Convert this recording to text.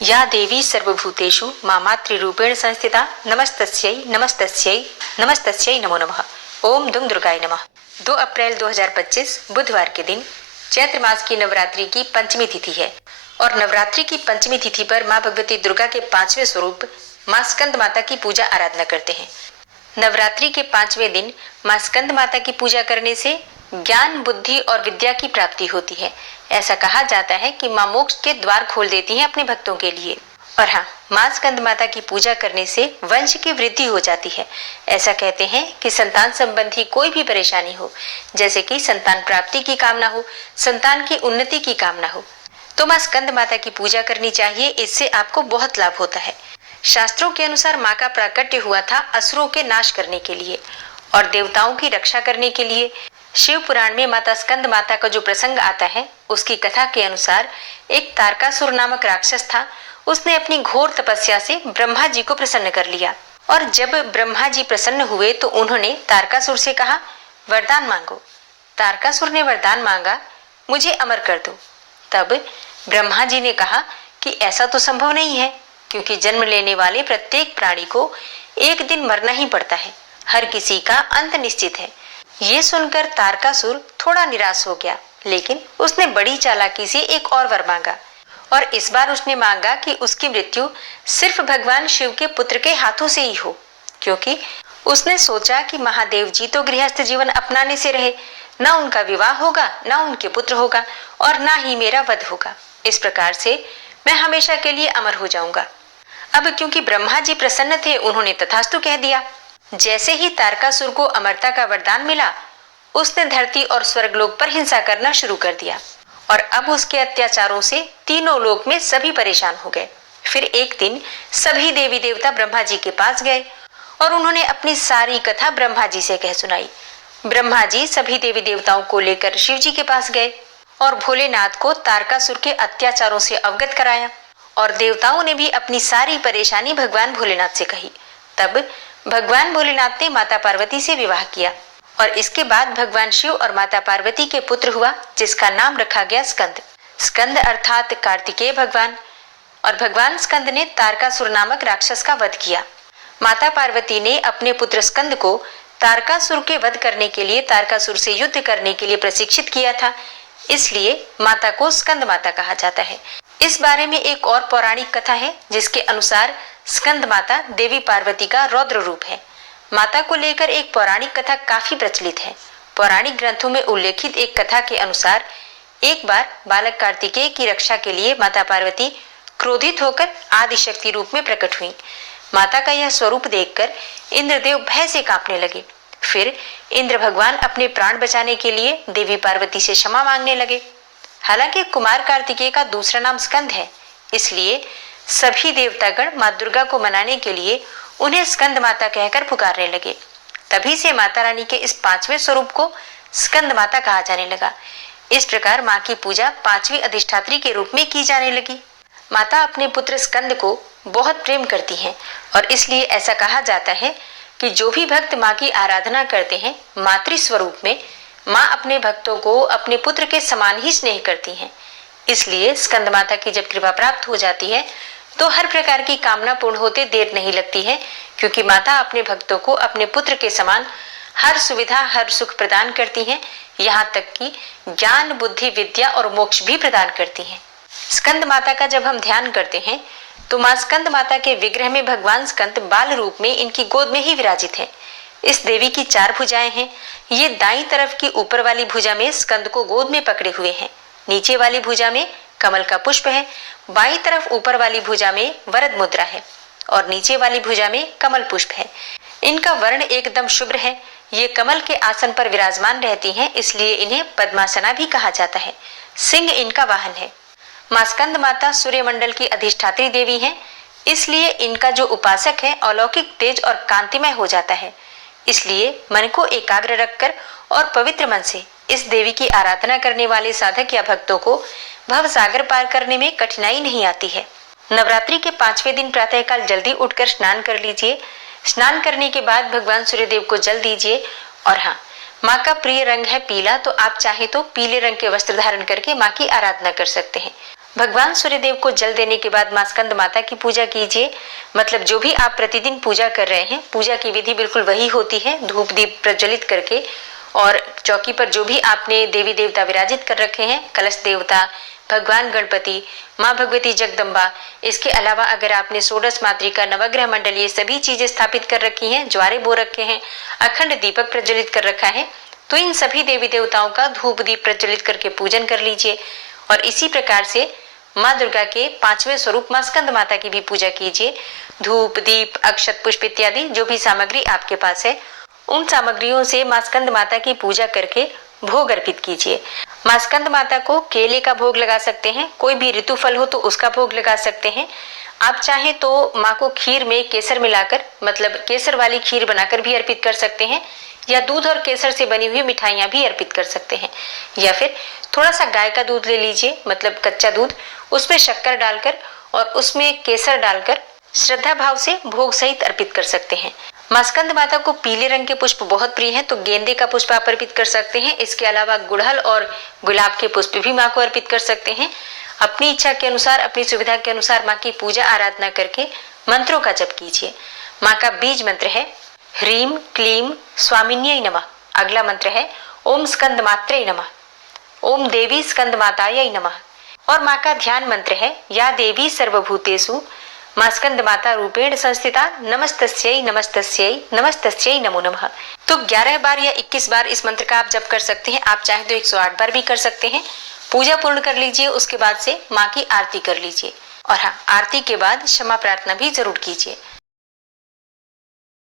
या देवी सर्वभूतेषु मामातृरूपेण संस्थिता नमस्तस्यै नमस्तस्यै नमस्तस्यै नमो नमः। ओम दुम दुर्गाय नमः। 2 अप्रैल 2025 बुधवार के दिन चैत्र मास की नवरात्रि की पंचमी तिथि है और नवरात्रि की पंचमी तिथि पर माँ भगवती दुर्गा के 5वें स्वरूप माँ स्कंद माता की पूजा आराधना करते हैं। नवरात्रि के 5वें दिन माँ स्कंद माता की पूजा करने से ज्ञान, बुद्धि और विद्या की प्राप्ति होती है। ऐसा कहा जाता है कि माँ मोक्ष के द्वार खोल देती हैं अपने भक्तों के लिए। और हाँ, माँ स्कंद माता की पूजा करने से वंश की वृद्धि हो जाती है। ऐसा कहते हैं कि संतान संबंधी कोई भी परेशानी हो, जैसे कि संतान प्राप्ति की कामना हो, संतान की उन्नति की कामना हो, तो माँ स्कंद माता की पूजा करनी चाहिए। इससे आपको बहुत लाभ होता है। शास्त्रों के अनुसार माँ का प्राकट्य हुआ था असुरों के नाश करने के लिए और देवताओं की रक्षा करने के लिए। शिव पुराण में माता स्कंद माता का जो प्रसंग आता है, उसकी कथा के अनुसार एक तारकासुर नामक राक्षस था। उसने अपनी घोर तपस्या से ब्रह्मा जी को प्रसन्न कर लिया और जब ब्रह्मा जी प्रसन्न हुए तो उन्होंने तारकासुर से कहा, वरदान मांगो। तारकासुर ने वरदान मांगा, मुझे अमर कर दो। तब ब्रह्मा जी ने कहा कि ऐसा तो संभव नहीं है, क्योंकि जन्म लेने वाले प्रत्येक प्राणी को एक दिन मरना ही पड़ता है। हर किसी का अंत निश्चित है। ये सुनकर तारकासुर थोड़ा निराश हो गया, लेकिन उसने बड़ी चालाकी से एक और वर मांगा और इस बार उसने मांगा कि उसकी मृत्यु सिर्फ भगवान शिव के पुत्र के हाथों से ही हो, क्योंकि उसने सोचा कि महादेव जी तो गृहस्थ जीवन अपनाने से रहे, न उनका विवाह होगा, न उनके पुत्र होगा और न ही मेरा वध होगा। इस प्रकार से मैं हमेशा के लिए अमर हो जाऊंगा। अब क्योंकि ब्रह्मा जी प्रसन्न थे, उन्होंने तथास्तु कह दिया। जैसे ही तारकासुर को अमरता का वरदान मिला, उसने धरती और स्वर्गलोक पर हिंसा करना शुरू कर दिया और अब उसके अत्याचारों से तीनों लोक में सभी परेशान हो गए। फिर एक दिन सभी देवी देवता ब्रह्मा जी के पास गए और उन्होंने अपनी सारी कथा ब्रह्मा जी से कह सुनाई। ब्रह्मा जी सभी देवी देवताओं को लेकर शिव जी के पास गए और भोलेनाथ को तारकासुर के अत्याचारों से अवगत कराया और देवताओं ने भी अपनी सारी परेशानी भगवान भोलेनाथ से कही। तब भगवान भोलेनाथ ने माता पार्वती से विवाह किया और इसके बाद भगवान शिव और माता पार्वती के पुत्र हुआ, जिसका नाम रखा गया स्कंद। स्कंद अर्थात कार्तिकेय भगवान। और भगवान स्कंद ने तारकासुर नामक राक्षस का वध किया। माता पार्वती ने अपने पुत्र स्कंद को तारकासुर के वध करने के लिए, तारकासुर से युद्ध करने के लिए प्रशिक्षित किया था, इसलिए माता को स्कंद माता कहा जाता है। इस बारे में एक और पौराणिक कथा है, जिसके अनुसार स्कंद माता देवी पार्वती का रौद्र रूप है। माता को लेकर एक पौराणिक कथा काफी प्रचलित है। पौराणिक ग्रंथों में उल्लेखित एक कथा के अनुसार एक बार बालक कार्तिकेय की रक्षा के लिए माता पार्वती क्रोधित होकर आदिशक्ति रूप में प्रकट हुई। माता का यह स्वरूप देखकर इंद्रदेव भय से कांपने लगे। फिर इंद्र भगवान अपने प्राण बचाने के लिए देवी पार्वती से क्षमा मांगने लगे। हालांकि कुमार कार्तिकेय का दूसरा नाम स्कंद है, इसलिए सभी देवतागण माँ दुर्गा को मनाने के लिए उन्हें स्कंद माता कहकर पुकारने लगे। तभी से माता रानी के इस 5वें स्वरूप को स्कंद माता कहा जाने लगा। इस प्रकार माँ की पूजा 5वीं अधिष्ठात्री के रूप में की जाने लगी। माता अपने पुत्र स्कंद को बहुत प्रेम करती हैं और इसलिए ऐसा कहा जाता है कि जो भी भक्त माँ की आराधना करते हैं, मातृ स्वरूप में माँ अपने भक्तों को अपने पुत्र के समान ही स्नेह करती हैं। इसलिए स्कंद माता की जब कृपा प्राप्त हो जाती है तो हर प्रकार की कामना पूर्ण होते देर नहीं लगती है, क्योंकि माता अपने भक्तों को अपने पुत्र के समान हर सुविधा, हर सुख प्रदान करती हैं, यहाँ तक कि ज्ञान, बुद्धि, विद्या और मोक्ष भी प्रदान करती हैं। स्कंद माता का जब हम ध्यान करते हैं तो माँ स्कंद माता के विग्रह में भगवान स्कंद बाल रूप में इनकी गोद में ही विराजित है। इस देवी की 4 भुजाएं हैं। ये दाईं तरफ की ऊपर वाली भुजा में स्कंद को गोद में पकड़े हुए हैं, नीचे वाली भुजा में कमल का पुष्प है, बाईं तरफ ऊपर वाली भुजा में वरद मुद्रा है और नीचे वाली भुजा में कमल पुष्प है। इनका वर्ण एकदम शुभ्र है। ये कमल के आसन पर विराजमान रहती हैं, इसलिए इन्हें पद्मासना भी कहा जाता है। सिंह इनका वाहन है। माँ स्कंद माता सूर्यमंडल की अधिष्ठात्री देवी हैं, इसलिए इनका जो उपासक है अलौकिक तेज और कांतिमय हो जाता है। इसलिए मन को एकाग्र रखकर और पवित्र मन से इस देवी की आराधना करने वाले साधक या भक्तों को भव सागर पार करने में कठिनाई नहीं आती है। नवरात्रि के 5वें दिन प्रातःकाल जल्दी उठकर स्नान कर लीजिए। स्नान करने के बाद भगवान सूर्यदेव को जल दीजिए। और हाँ, माँ का प्रिय रंग है पीला, तो आप चाहे तो पीले रंग के वस्त्र धारण करके माँ की आराधना कर सकते हैं। भगवान सूर्यदेव को जल देने के बाद मां स्कंद माता की पूजा कीजिए। मतलब जो भी आप प्रतिदिन पूजा कर रहे हैं, पूजा की विधि बिल्कुल वही होती है, धूप दीप प्रज्वलित करके। और चौकी पर जो भी आपने देवी देवता विराजित कर रखे हैं, कलश देवता, भगवान गणपति, माँ भगवती जगदम्बा, इसके अलावा अगर आपने षोडश मातृका, नवग्रह मंडल, ये सभी चीजें स्थापित कर रखी हैं, ज्वारे बो रखे हैं, अखंड दीपक प्रज्वलित कर रखा है, तो इन सभी देवी देवताओं का धूप दीप प्रज्वलित करके पूजन कर लीजिए। और इसी प्रकार से माँ दुर्गा के 5वें स्वरूप माँ स्कंद माता की भी पूजा कीजिए। धूप दीप अक्षत पुष्प इत्यादि जो भी सामग्री आपके पास है, उन सामग्रियों से माँ स्कंद माता की पूजा करके भोग अर्पित कीजिए। माँ स्कंद माता को केले का भोग लगा सकते हैं, कोई भी ऋतु फल हो तो उसका भोग लगा सकते हैं। आप चाहें तो माँ को खीर में केसर मिलाकर, मतलब केसर वाली खीर बनाकर भी अर्पित कर सकते हैं, या दूध और केसर से बनी हुई मिठाइयाँ भी अर्पित कर सकते हैं। या फिर थोड़ा सा गाय का दूध ले लीजिए, मतलब कच्चा दूध, उसमें शक्कर डालकर और उसमें केसर डालकर श्रद्धा भाव से भोग सहित अर्पित कर सकते हैं। माँ स्कंद माता को पीले रंग के पुष्प बहुत प्रिय हैं, तो गेंदे का पुष्प आप अर्पित कर सकते हैं। इसके अलावा गुड़हल और गुलाब के पुष्प भी माँ को अर्पित कर सकते हैं। अपनी इच्छा के अनुसार, अपनी सुविधा के अनुसार माँ की पूजा आराधना करके मंत्रों का जप कीजिए। माँ का बीज मंत्र है ह्रीम क्लीम स्वामिन्यै नमः। अगला मंत्र है ओम स्कंद मात्रे नमः, ओम देवी स्कंद मातायै नमः। और माँ का ध्यान मंत्र है या देवी सर्वभूतेषु माँ स्कंद माता रूपेण संस्थिता नमस्तस्यै नमस्तस्यै नमस्तस्यै नमो नमः। तो 11 बार या 21 बार इस मंत्र का आप जप कर सकते हैं। आप चाहे तो 108 बार भी कर सकते हैं। पूजा पूर्ण कर लीजिए, उसके बाद से माँ की आरती कर लीजिए। और हाँ, आरती के बाद क्षमा प्रार्थना भी जरूर कीजिए।